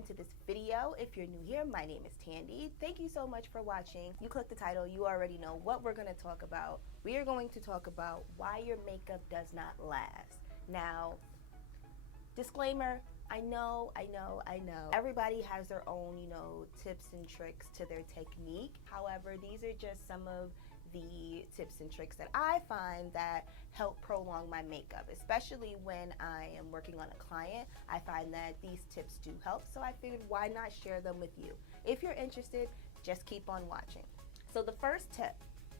into this video. If you're new here, my name is Tandy. Thank you so much for watching. You clicked the title, you already know what we're going to talk about. We are going to talk about why your makeup does not last. Now, disclaimer, I know. Everybody has their own, tips and tricks to their technique. However, these are just some of the tips and tricks that I find that help prolong my makeup, especially when I am working on a client. I find that these tips do help, so I figured why not share them with you. If you're interested, just keep on watching. So the first tip,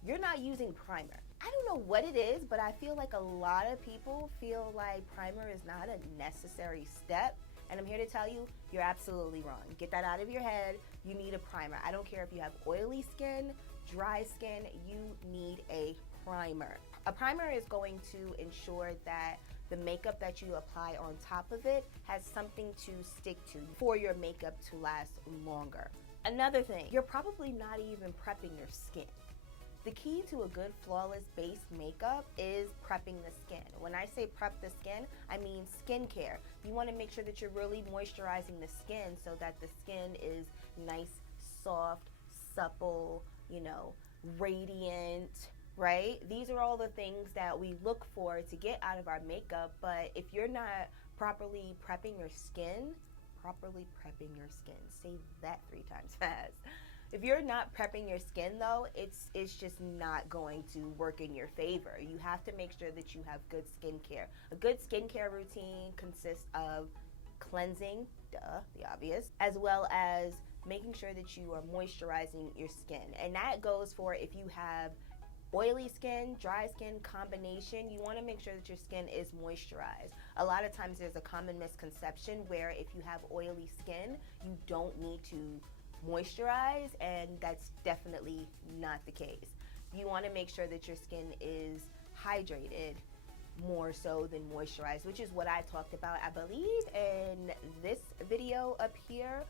you're not using primer. I don't know what it is, but I feel like a lot of people feel like primer is not a necessary step. And I'm here to tell you, you're absolutely wrong. Get that out of your head. You need a primer. I don't care if you have oily skin, dry skin, you need a primer. A primer is going to ensure that the makeup that you apply on top of it has something to stick to for your makeup to last longer. Another thing, you're probably not even prepping your skin. The key to a good flawless base makeup is prepping the skin. When I say prep the skin, I mean skincare. You want to make sure that you're really moisturizing the skin so that the skin is nice, soft, supple, radiant, right? These are all the things that we look for to get out of our makeup, but if you're not properly prepping your skin, say that 3 times fast. If you're not prepping your skin though, it's just not going to work in your favor. You have to make sure that you have good skincare. A good skincare routine consists of cleansing, duh, the obvious, as well as making sure that you are moisturizing your skin. And that goes for if you have oily skin, dry skin combination, you want to make sure that your skin is moisturized. A lot of times there's a common misconception where if you have oily skin, you don't need to moisturize, and that's definitely not the case. You want to make sure that your skin is hydrated more so than moisturized, which is what I talked about, I believe, in this video up here.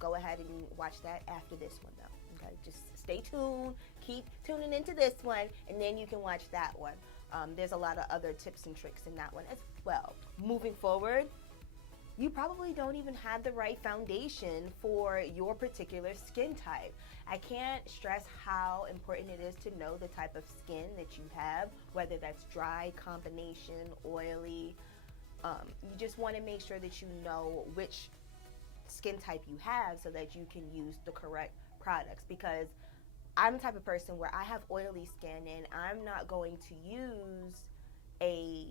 Go ahead and watch that after this one though. Okay, just stay tuned, keep tuning into this one, and then you can watch that one. There's a lot of other tips and tricks in that one as well. Moving forward, you probably don't even have the right foundation for your particular skin type. I can't stress how important it is to know the type of skin that you have, whether that's dry, combination, oily. You just want to make sure that you know which skin type you have so that you can use the correct products, because I'm the type of person where I have oily skin and I'm not going to use I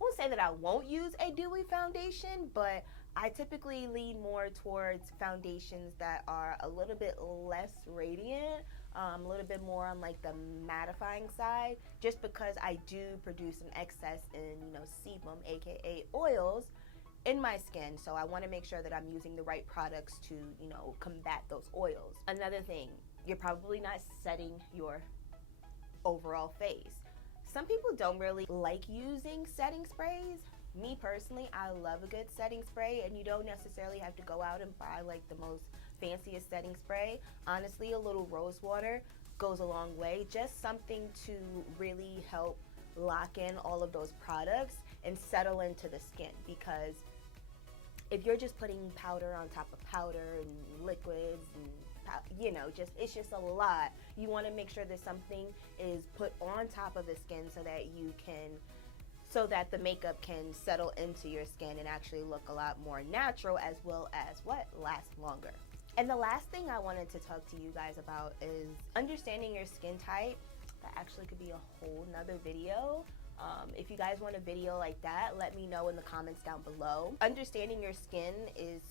won't say that I won't use a dewy foundation, but I typically lean more towards foundations that are a little bit less radiant, a little bit more on like the mattifying side, just because I do produce an excess in, sebum, aka oils, in my skin. So I want to make sure that I'm using the right products to, combat those oils. Another thing, you're probably not setting your overall face. Some people don't really like using setting sprays. Me personally, I love a good setting spray, and you don't necessarily have to go out and buy like the most fanciest setting spray. Honestly, a little rose water goes a long way. Just something to really help lock in all of those products and settle into the skin, because if you're just putting powder on top of powder and liquids and it's just a lot. You want to make sure that something is put on top of the skin so that the makeup can settle into your skin and actually look a lot more natural, as well as last longer. And the last thing I wanted to talk to you guys about is understanding your skin type. That actually could be a whole nother video. If you guys want a video like that, let me know in the comments down below. Understanding your skin is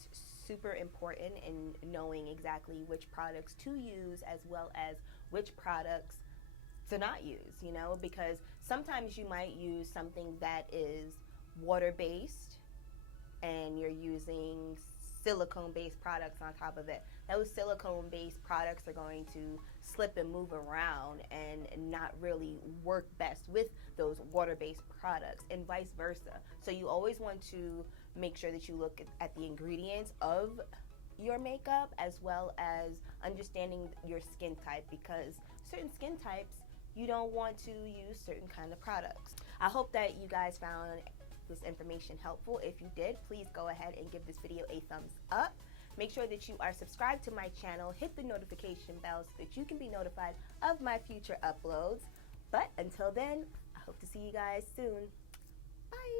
super important in knowing exactly which products to use, as well as which products to not use, because sometimes you might use something that is water-based and you're using silicone-based products on top of it. Those silicone-based products are going to slip and move around and not really work best with those water-based products, and vice versa. So you always want to make sure that you look at the ingredients of your makeup, as well as understanding your skin type, because certain skin types, you don't want to use certain kind of products. I hope that you guys found this information helpful. If you did, please go ahead and give this video a thumbs up. Make sure that you are subscribed to my channel. Hit the notification bell so that you can be notified of my future uploads. But until then, I hope to see you guys soon. Bye.